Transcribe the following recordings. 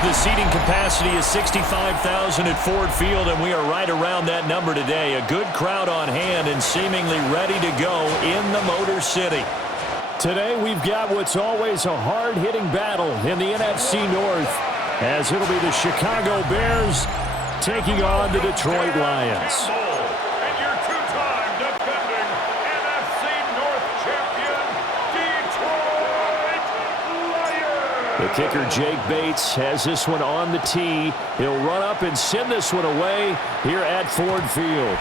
The seating capacity is 65,000 at Ford Field, and we are right around that number today. A good crowd on hand and seemingly ready to go in the Motor City. Today we've got what's always a hard-hitting battle in the NFC North, as it'll be the Chicago Bears taking on the Detroit Lions. And your two-time defending NFC North champion, Detroit Lions. The kicker, Jake Bates, has this one on the tee. He'll run up and send this one away here at Ford Field.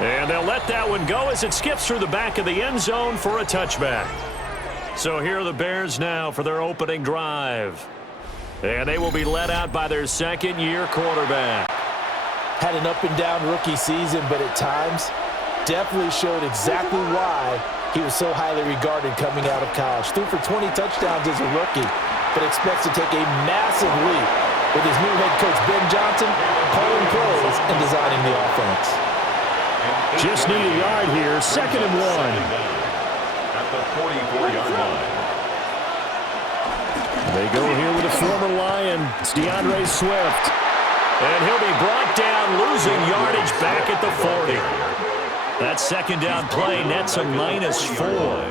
And they'll let that one go as it skips through the back of the end zone for a touchback. So here are the Bears now for their opening drive. And they will be led out by their second-year quarterback. Had an up-and-down rookie season, but at times definitely showed exactly why he was so highly regarded coming out of college. Threw for 20 touchdowns as a rookie, but expects to take a massive leap with his new head coach, Ben Johnson, calling plays and designing the offense. Just need a yard here, 2nd and 1. At the 44-yard line. They go here with a former Lion. It's DeAndre Swift. And he'll be brought down, losing yardage back at the 40. That second down play nets a -4.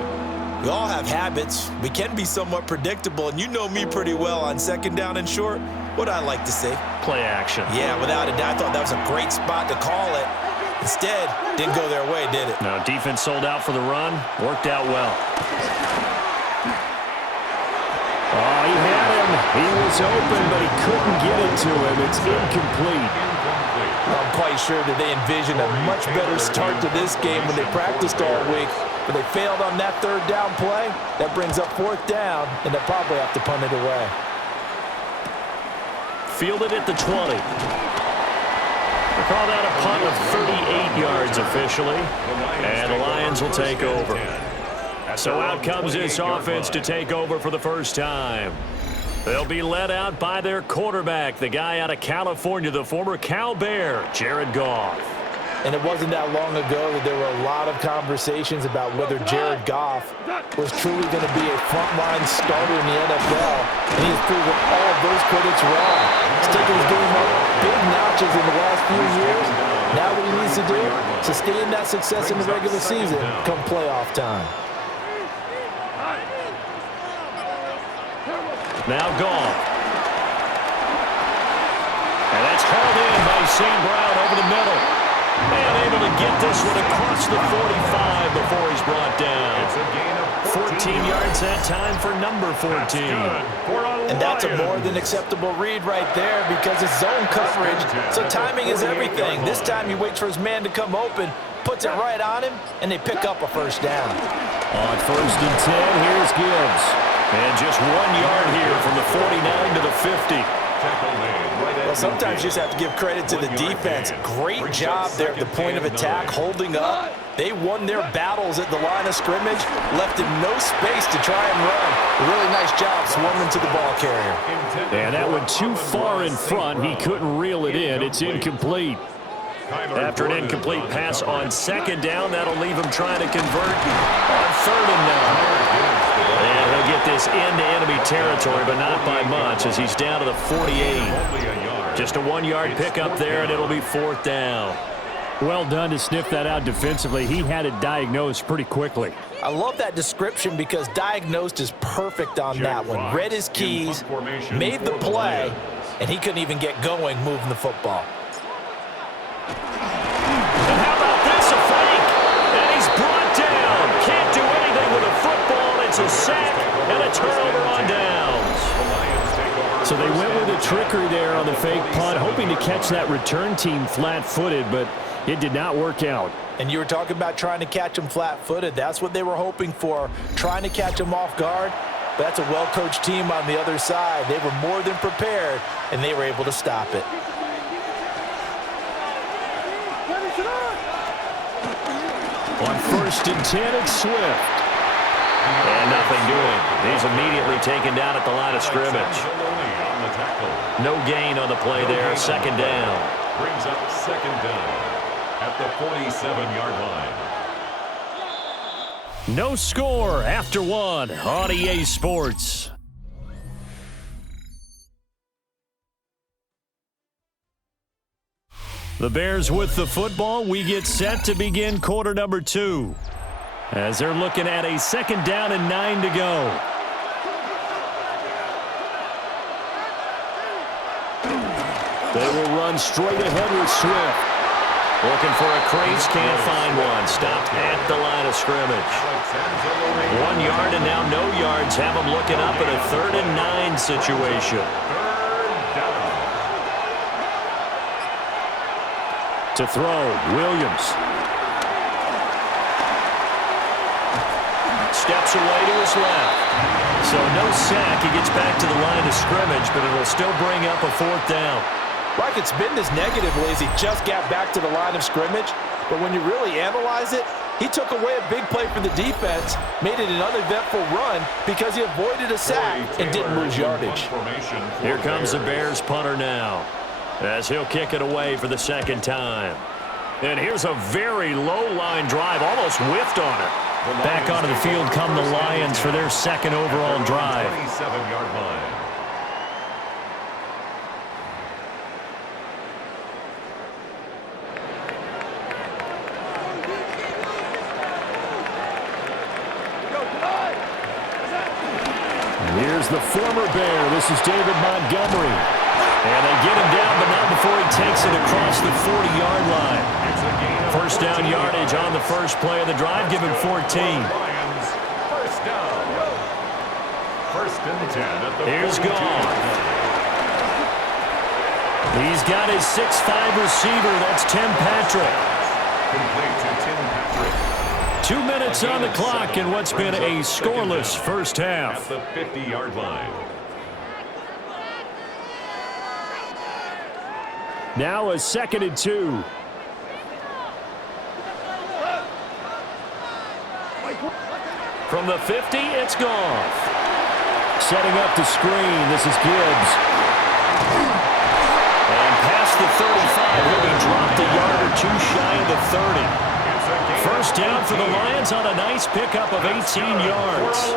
We all have habits. We can be somewhat predictable, and you know me pretty well on 2nd down and short. What I like to say? Play action. Yeah, without a doubt, I thought that was a great spot to call it. Instead, didn't go their way, did it? No, defense sold out for the run. Worked out well. Oh, he had him. He was open, but he couldn't get it to him. It's incomplete. I'm quite sure that they envisioned a much better start to this game when they practiced all week, but they failed on that 3rd down play. That brings up 4th down, and they'll probably have to punt it away. Fielded at the 20. They call that a punt of 38 yards officially, and the Lions will take over. So out comes this offense to take over for the first time. They'll be led out by their quarterback, the guy out of California, the former Cal Bear, Jared Goff. And it wasn't that long ago that there were a lot of conversations about whether Jared Goff was truly going to be a frontline starter in the NFL, and he has proven all of those critics wrong. He's taken his game up big notches in the last few years. Now what he needs to do, sustain that success in the regular season come playoff time. Now Goff. And that's hauled in by St. Brown over the middle. And able to get this one across the 45 before he's brought down. 14 yards that time for number 14. And that's a more than acceptable read right there because it's zone coverage, so timing is everything. This time he waits for his man to come open, puts it right on him, and they pick up a 1st down. On 1st and 10, here's Gibbs. And just 1 yard here from the 49 to the 50. Well, sometimes you just have to give credit to the defense. Great job there at the point of attack, holding up. They won their battles at the line of scrimmage, left him no space to try and run. A really nice job swarming to the ball carrier. And that went too far in front. He couldn't reel it in. It's incomplete. After an incomplete pass on 2nd down, that'll leave him trying to convert on 3rd and 9. And he'll get this into enemy territory, but not by much as he's down to the 48. Just a 1-yard pickup there, and it'll be 4th down. Well done to sniff that out defensively. He had it diagnosed pretty quickly. I love that description because diagnosed is perfect on that one. Read his keys, made the play, and he couldn't even get going moving the football. And how about this, a fake? And he's brought down. Can't do anything with a football. It's a sack and a turnover on downs. So they went with a trickery there on the fake punt, hoping to catch that return team flat-footed, but it did not work out. And you were talking about trying to catch them flat-footed. That's what they were hoping for, trying to catch them off guard. But that's a well-coached team on the other side. They were more than prepared, and they were able to stop it. On 1st and 10, it's Swift. And nothing doing. He's immediately taken down at the line of scrimmage. No gain on the play there. 2nd down. Brings up 2nd down at the 47-yard line. No score after 1 on EA Sports. The Bears with the football. We get set to begin quarter number 2. As they're looking at a second down and 9 to go. They will run straight ahead with Swift. Looking for a crease, can't find one. Stopped at the line of scrimmage. 1 yard and now no yards. Have them looking up at a 3rd and 9 situation. To throw, Williams. Steps away to his left. So no sack. He gets back to the line of scrimmage, but it'll still bring up a 4th down. Like it's been this negatively as he just got back to the line of scrimmage. But when you really analyze it, he took away a big play for the defense, made it an uneventful run because he avoided a sack and didn't lose yardage. Here comes the Bears punter now, as he'll kick it away for the 2nd time. And here's a very low line drive, almost whiffed on it. Back onto the field come the Lions for their 2nd overall drive. 27-yard line. Here's the former Bear. This is David Montgomery. And they get him down, but not before he takes it across the 40-yard line. 1st down yardage on the first play of the drive. Give him 14. First down. 1st and 10 at the Here's 42. Goff. He's got his 6'5 receiver. That's Tim Patrick. Complete to Tim Patrick. 2 minutes on the clock in what's been a scoreless first half. At the 50-yard line. Now a 2nd and 2. From the 50, it's Goff. Setting up the screen. This is Gibbs. And past the 35, he'll be dropped a yard or 2 shy of the 30. 1st down for the Lions on a nice pickup of 18 yards.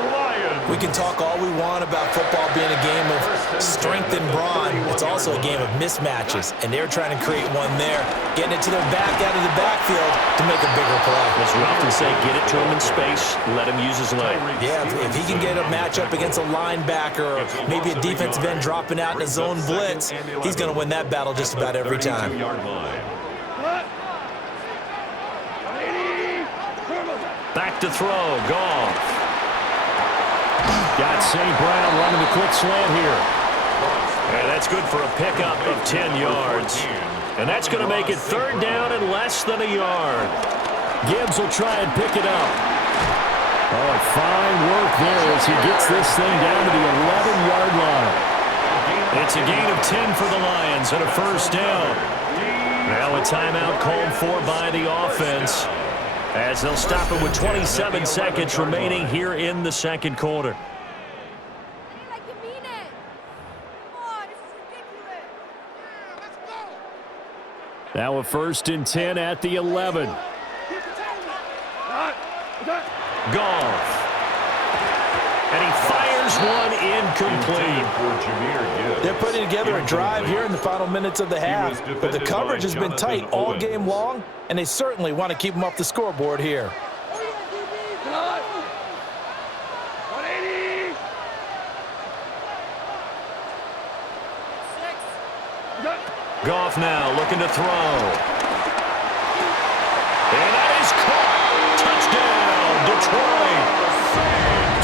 We can talk all we want about football being a game of strength and brawn. It's also a game of mismatches, and they're trying to create one there, getting it to their back out of the backfield to make a bigger play. As we often say, get it to him in space, let him use his leg. Yeah, if he can get a matchup against a linebacker or maybe a defensive end dropping out in a zone blitz, he's going to win that battle just about every time. Back to throw, Goff. Got St. Brown running the quick slant here. And that's good for a pickup of 10 yards. And that's going to make it 3rd down and less than a yard. Gibbs will try and pick it up. Oh, fine work there as he gets this thing down to the 11-yard line. It's a gain of 10 for the Lions and a 1st down. Now a timeout called for by the offense, as they'll stop it with 27 seconds remaining here in the 2nd quarter. Now a 1st and 10 at the 11. Goff. And he fires one incomplete. They're putting together a drive here in the final minutes of the half, but the coverage has been tight all game long, and they certainly want to keep them off the scoreboard here. Goff now looking to throw. And that is caught. Touchdown, Detroit.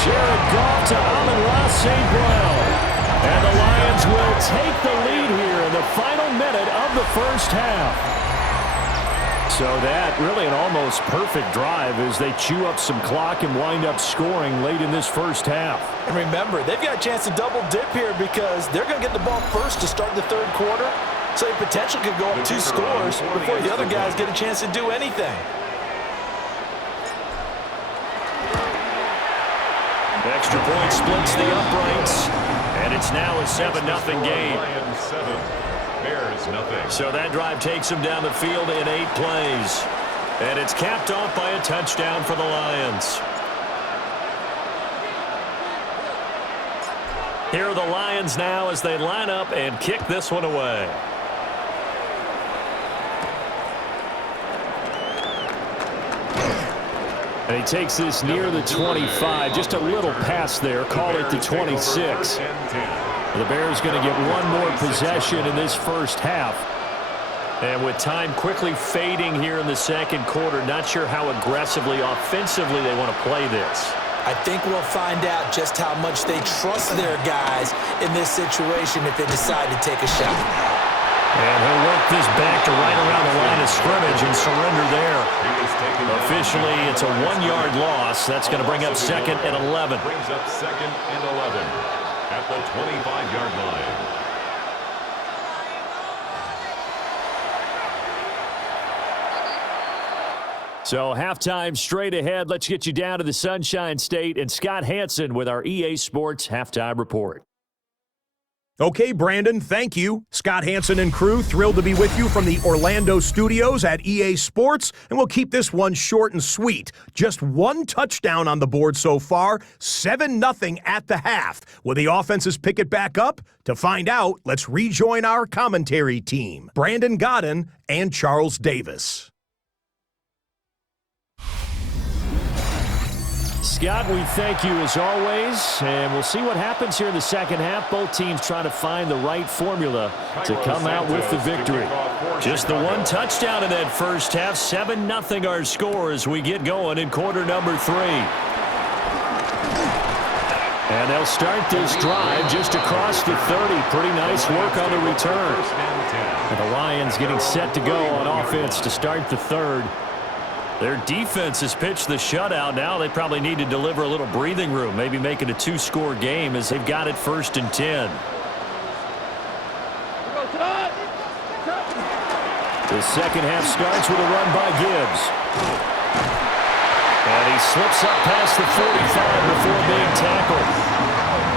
Jared Goff to Amon-Ra St. Brown. And the Lions will take the lead here in the final minute of the first half. So that really an almost perfect drive as they chew up some clock and wind up scoring late in this first half. And remember, they've got a chance to double dip here because they're going to get the ball first to start the 3rd quarter. So they potentially could go up 2 scores before the other guys get a chance to do anything. Extra point splits the uprights, and it's now a 7-0 game. Bears nothing. So that drive takes them down the field in 8 plays. And it's capped off by a touchdown for the Lions. Here are the Lions now as they line up and kick this one away. And he takes this near the 25. Just a little pass there. Call it the 26. The Bears going to get one more possession in this first half. And with time quickly fading here in the second quarter, not sure how aggressively, offensively they want to play this. I think we'll find out just how much they trust their guys in this situation if they decide to take a shot. And he'll work this back to right around the line of scrimmage and surrender there. Officially, it's a 1-yard loss. That's going to bring up second and 11. Brings up second and 11 at the 25-yard line. So halftime straight ahead. Let's get you down to the Sunshine State and Scott Hansen with our EA Sports Halftime Report. Okay, Brandon, thank you. Scott Hansen and crew, thrilled to be with you from the Orlando studios at EA Sports, and we'll keep this one short and sweet. Just one touchdown on the board so far, 7-0 at the half. Will the offenses pick it back up? To find out, let's rejoin our commentary team, Brandon Godden and Charles Davis. Scott, we thank you as always, and we'll see what happens here in the second half. Both teams trying to find the right formula to come out with the victory. Just the one touchdown in that first half, 7-0 our score as we get going in quarter number 3. And they'll start this drive just across the 30. Pretty nice work on the return. And the Lions getting set to go on offense to start the third. Their defense has pitched the shutout. Now they probably need to deliver a little breathing room, maybe make it a 2-score game as they've got it first and 10. The second half starts with a run by Gibbs. And he slips up past the 45 before being tackled.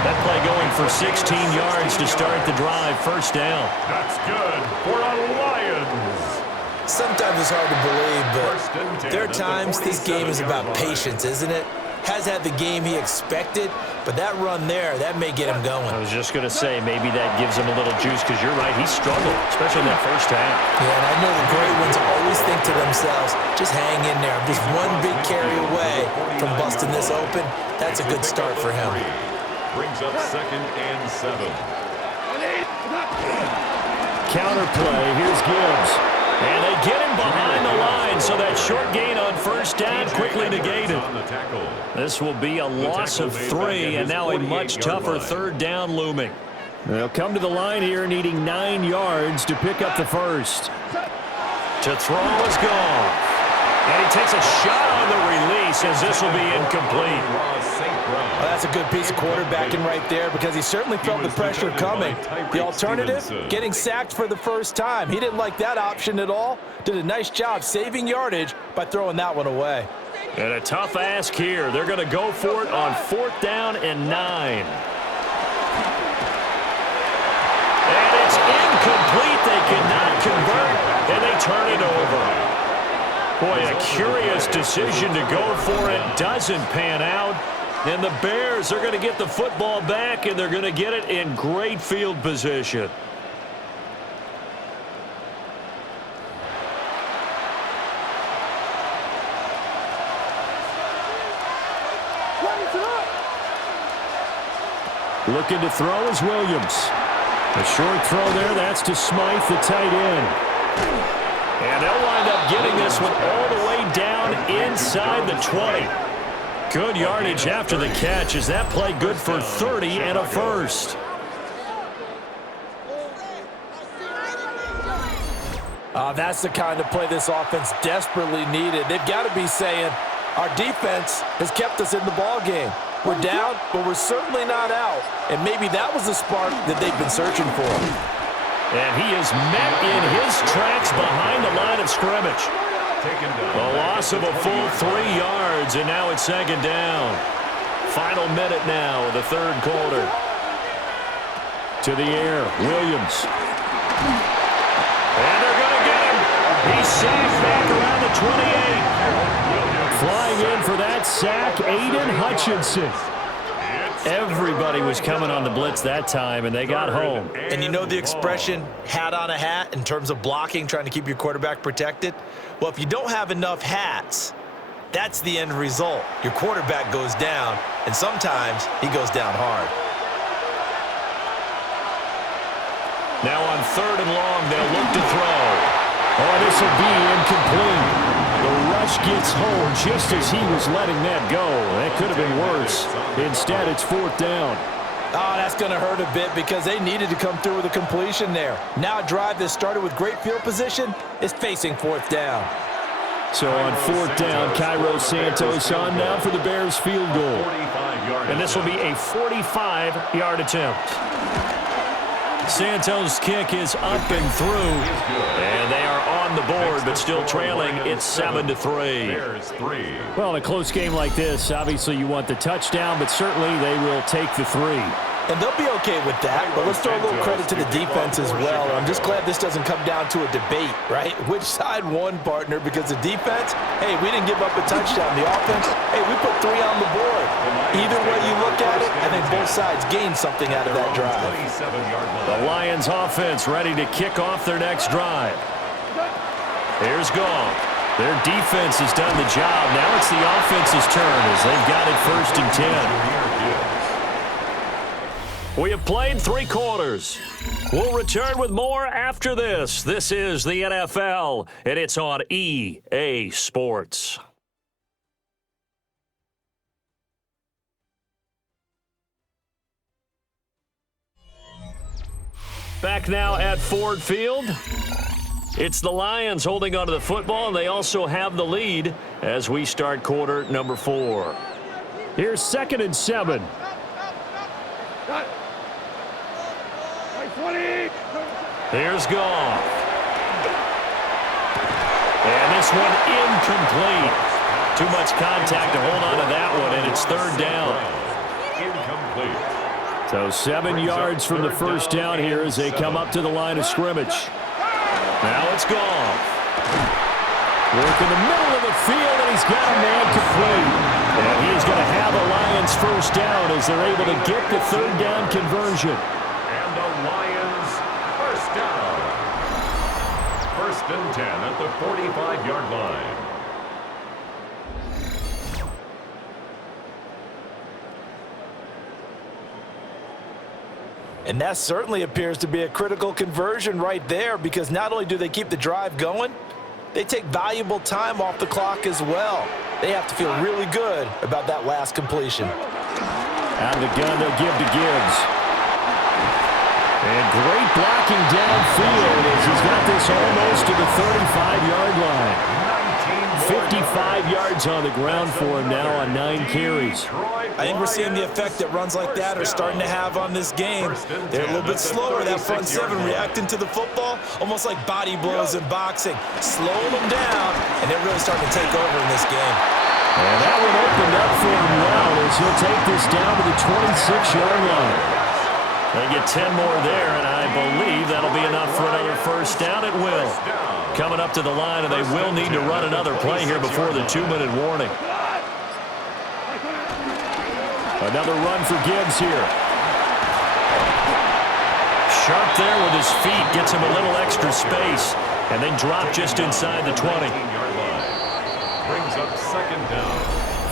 That play going for 16 yards to start the drive, first down. That's good for a Lions. Sometimes it's hard to believe, but there are times this game is about patience, isn't it? Has had the game he expected, but that run there, that may get him going. I was just going to say, maybe that gives him a little juice, because you're right, he struggled, especially in that first half. Yeah, and I know the great ones always think to themselves, just hang in there. I'm just one big carry away from busting this open. That's a good start for him. Brings up second and 7. Counter play, here's Gibbs. And they get him behind the line, so that short gain on first down quickly negated. This will be a loss of 3, and now a much tougher third down looming. They'll come to the line here needing 9 yards to pick up the first. To throw is gone. And he takes a shot on the release as this will be incomplete. Well, that's a good piece of quarterbacking right there because he certainly felt the pressure coming. The alternative, getting sacked for the first time. He didn't like that option at all. Did a nice job saving yardage by throwing that one away. And a tough ask here. They're going to go for it on 4th down and 9. And it's incomplete. They cannot convert, and they turn it over. Boy, a curious decision to go for it. Doesn't pan out. And the Bears are going to get the football back, and they're going to get it in great field position. Looking to throw is Williams. A short throw there. That's to Smythe, the tight end. And they'll wind up getting this one all the way down inside the 20. Good yardage after the catch. Is that play good for 30 and a first? That's the kind of play this offense desperately needed. They've got to be saying, our defense has kept us in the ball game. We're down, but we're certainly not out. And maybe that was the spark that they've been searching for. And he is met in his tracks behind the line of scrimmage. A loss of a full 3 yards, and now it's second down. Final minute now of the third quarter. To the air, Williams. And they're going to get him. He's sacked back around the 28. Flying in for that sack, Aiden Hutchinson. Everybody was coming on the blitz that time, and they got home. And you know the expression, hat on a hat, in terms of blocking, trying to keep your quarterback protected? Well, if you don't have enough hats, That's the end result. Your quarterback goes down, and sometimes he goes down hard. Now on 3rd and long, they'll look to throw. Oh, this will be incomplete. The rush gets home just as he was letting that go. That could have been worse. Instead, it's 4th down. Oh, that's going to hurt a bit because they needed to come through with a completion there. Now a drive that started with great field position is facing 4th down. So on 4th down, Cairo Santos on now for the Bears field goal. And this will be a 45-yard attempt. Santos' kick is up and through. And they are on the board, but still trailing. It's 7-3. Well, in a close game like this, obviously you want the touchdown, but certainly they will take the 3. And they'll be okay with that, but let's throw a little credit to the defense as well. I'm just glad this doesn't come down to a debate, right? Which side won, partner? Because the defense, hey, we didn't give up a touchdown. The offense, hey, we put 3 on the board. Either way you look at it, I think both sides gained something out of that drive. The Lions offense ready to kick off their next drive. Here's Goff. Their defense has done the job. Now it's the offense's turn as they've got it 1st and 10. We have played 3 quarters. We'll return with more after this. This is the NFL, and it's on EA Sports. Back now at Ford Field. It's the Lions holding onto the football, and they also have the lead as we start quarter number 4. Here's 2nd and 7. Here's Goff. And this one incomplete. Too much contact to hold on to that one, and it's 3rd down. Incomplete. So 7 yards from the 1st down here as they come up to the line of scrimmage. Now it's Goff. Work in the middle of the field, and he's got a man complete. And he is going to have the Lions 1st down as they're able to get the 3rd down conversion. And the Lions 1st down. 1st and 10 at the 45-yard line. And that certainly appears to be a critical conversion right there because not only do they keep the drive going, they take valuable time off the clock as well. They have to feel really good about that last completion. Out of the gun, they'll give to Gibbs. And great blocking downfield as he's got this almost to the 35-yard line. 55 yards on the ground for him now on 9 carries. I think we're seeing the effect that runs like that are starting to have on this game. They're a little bit slower, that front 7, reacting to the football, almost like body blows in boxing. Slowing them down, and they're really starting to take over in this game. And that one opened up for him well as he'll take this down to the 26-yard line. They get 10 more there, and I believe that'll be enough for another 1st down. It will. Coming up to the line, and they will need to run another play here before the 2-minute warning. Another run for Gibbs here. Sharp there with his feet, gets him a little extra space, and then drop just inside the 20. Brings up 2nd down.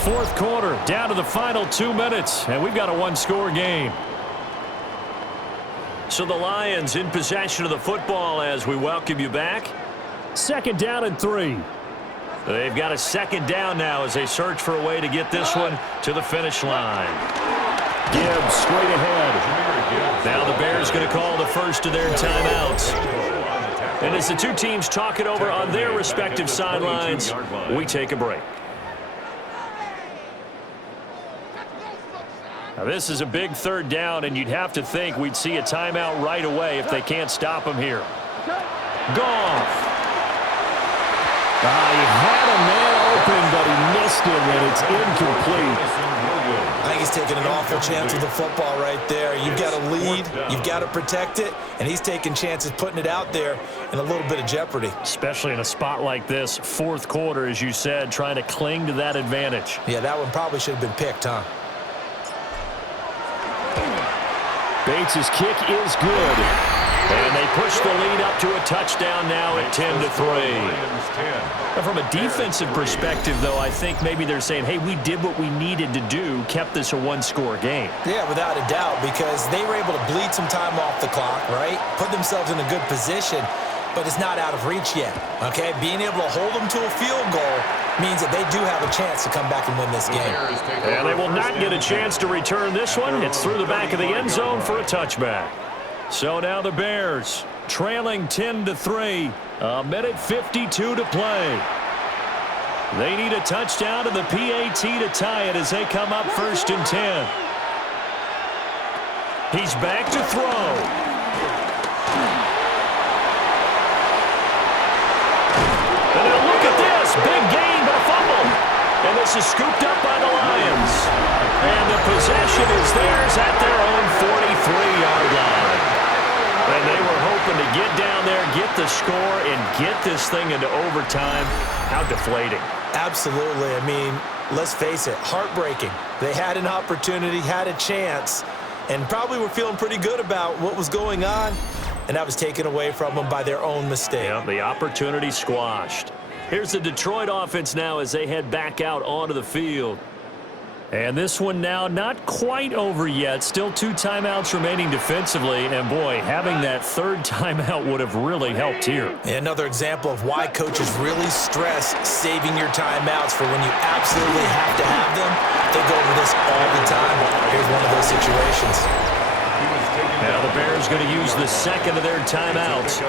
4th quarter, down to the final 2 minutes, and we've got a 1-score game. So the Lions in possession of the football as we welcome you back. 2nd down and 3. They've got a 2nd down now as they search for a way to get this one to the finish line. Gibbs straight ahead. Now the Bears going to call the first of their timeouts. And as the two teams talk it over on their respective sidelines, we take a break. Now this is a big 3rd down, and you'd have to think we'd see a timeout right away if they can't stop him here. Goff. He had a man open, but he missed him, and it's incomplete. I think he's taking an awful chance with the football right there. You've got to lead, you've got to protect it, and he's taking chances putting it out there in a little bit of jeopardy. Especially in a spot like this, 4th quarter, as you said, trying to cling to that advantage. Yeah, that one probably should have been picked, huh? Bates' kick is good. And they push the lead up to a touchdown now at 10-3. Now, from a defensive perspective, though, I think maybe they're saying, hey, we did what we needed to do, kept this a one-score game. Yeah, without a doubt, because they were able to bleed some time off the clock, right? Put themselves in a good position, but it's not out of reach yet, okay? Being able to hold them to a field goal means that they do have a chance to come back and win this game. And they will not get a chance to return this one. It's through the back of the end zone for a touchback. So now the Bears trailing 10-3. A minute 52 to play. They need a touchdown to the PAT to tie it as they come up 1st and 10. He's back to throw. And now look at this. Big gain, but a fumble. And this is scooped up by the Lions. And the possession is theirs at their own 43-yard line. And they were hoping to get down there, get the score, and get this thing into overtime. How deflating. Absolutely. I mean, let's face it, heartbreaking. They had an opportunity, had a chance, and probably were feeling pretty good about what was going on, and that was taken away from them by their own mistake. Yeah, the opportunity squashed. Here's the Detroit offense now as they head back out onto the field. And this one now not quite over yet. Still 2 timeouts remaining defensively. And, boy, having that 3rd timeout would have really helped here. Another example of why coaches really stress saving your timeouts for when you absolutely have to have them. They go over this all the time. Here's one of those situations. Now the Bears going to use the 2nd of their timeouts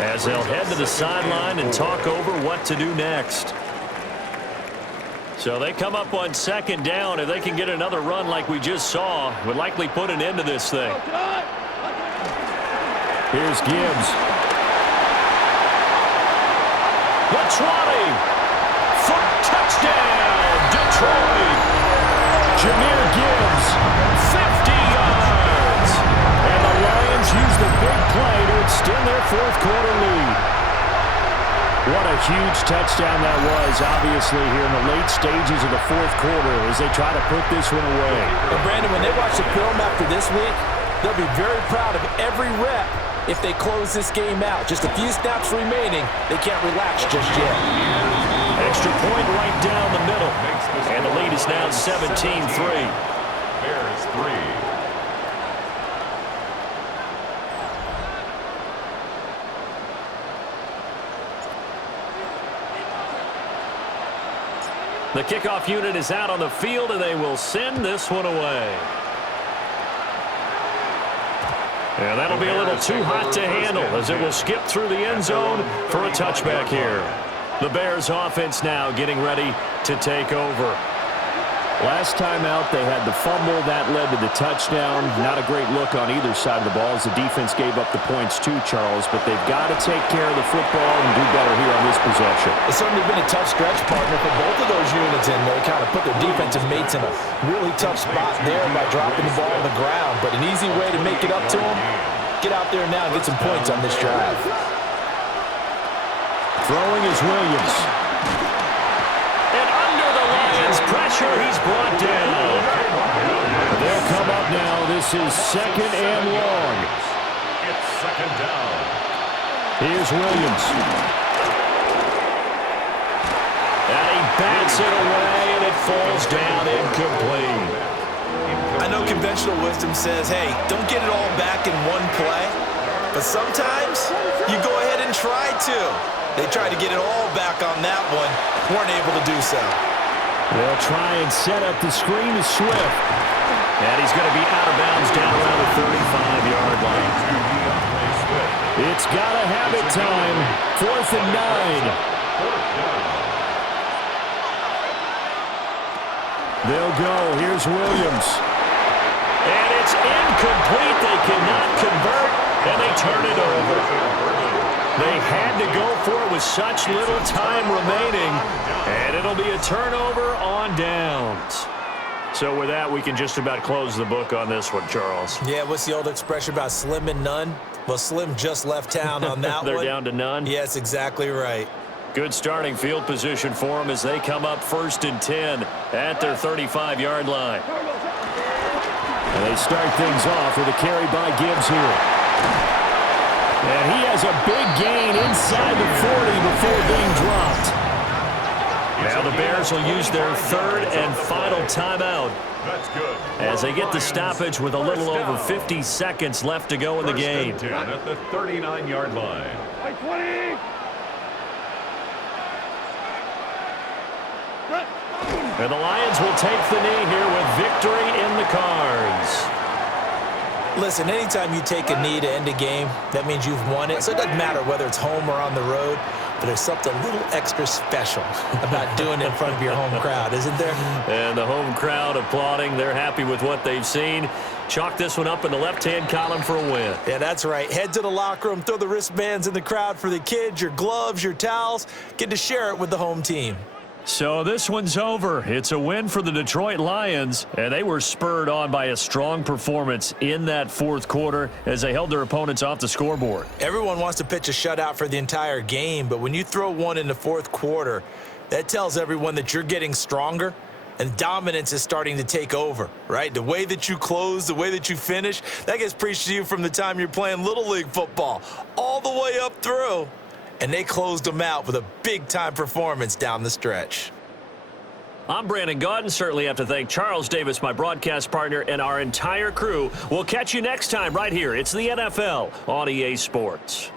as they'll head to the sideline and talk over what to do next. So they come up on 2nd down. If they can get another run like we just saw, would likely put an end to this thing. Here's Gibbs. The 20. For touchdown, Detroit. Jahmyr Gibbs, 50 yards. And the Lions use the big play to extend their 4th quarter lead. What a huge touchdown that was, obviously, here in the late stages of the 4th quarter as they try to put this one away. And Brandon, when they watch the film after this week, they'll be very proud of every rep if they close this game out. Just a few snaps remaining. They can't relax just yet. Extra point right down the middle. And the lead is now 17-3. Bears 3. The kickoff unit is out on the field, and they will send this one away. And that'll be a little too hot to handle as it will skip through the end zone for a touchback here. The Bears offense now getting ready to take over. Last time out, they had the fumble. That led to the touchdown. Not a great look on either side of the ball as the defense gave up the points too, Charles. But they've got to take care of the football and do better here on this possession. It's certainly been a tough stretch, partner, for both of those units in there. Kind of put their defensive mates in a really tough spot there by dropping the ball on the ground. But an easy way to make it up to them, get out there now and get some points on this drive. Throwing is Williams. And under the Lions' pressure, he's brought down. They'll come up now. This is 2nd and long. It's 2nd down. Here's Williams. And he bats it away, and it falls down incomplete. I know conventional wisdom says, hey, don't get it all back in one play. But sometimes you go ahead and try to. They tried to get it all back on that one. Weren't able to do so. They'll try and set up the screen to Swift. And he's going to be out of bounds down around the 35-yard line. It's got to have it time. 4th and 9. They'll go. Here's Williams. And it's incomplete. They cannot convert, and they turn it over. They had to go for it with such little time remaining, and it'll be a turnover on downs. So with that, we can just about close the book on this one, Charles. Yeah, what's the old expression about slim and none? Well, Slim just left town on that They're one. down to none? Yes, exactly right. Good starting field position for them as they come up 1st and 10 at their 35-yard line. And they start things off with a carry by Gibbs here. And he has a big gain inside the 40 before being dropped. Now the Bears will use their third and final timeout as they get the stoppage with a little over 50 seconds left to go in the game. First and 10 at the 39-yard line. And the Lions will take the knee here with victory in the cards. Listen, anytime you take a knee to end a game, that means you've won it. So it doesn't matter whether it's home or on the road, but there's something a little extra special about doing it in front of your home crowd, isn't there? And the home crowd applauding. They're happy with what they've seen. Chalk this one up in the left-hand column for a win. Yeah, that's right. Head to the locker room, throw the wristbands in the crowd for the kids, your gloves, your towels. Get to share it with the home team. So this one's over. It's a win for the Detroit Lions, and they were spurred on by a strong performance in that fourth quarter as they held their opponents off the scoreboard. Everyone wants to pitch a shutout for the entire game, but when you throw one in the fourth quarter, that tells everyone that you're getting stronger and dominance is starting to take over, right? The way that you close, the way that you finish, that gets preached to you from the time you're playing Little League football all the way up through. And they closed them out with a big-time performance down the stretch. I'm Brandon Gaudin. Certainly have to thank Charles Davis, my broadcast partner, and our entire crew. We'll catch you next time right here. It's the NFL on EA Sports.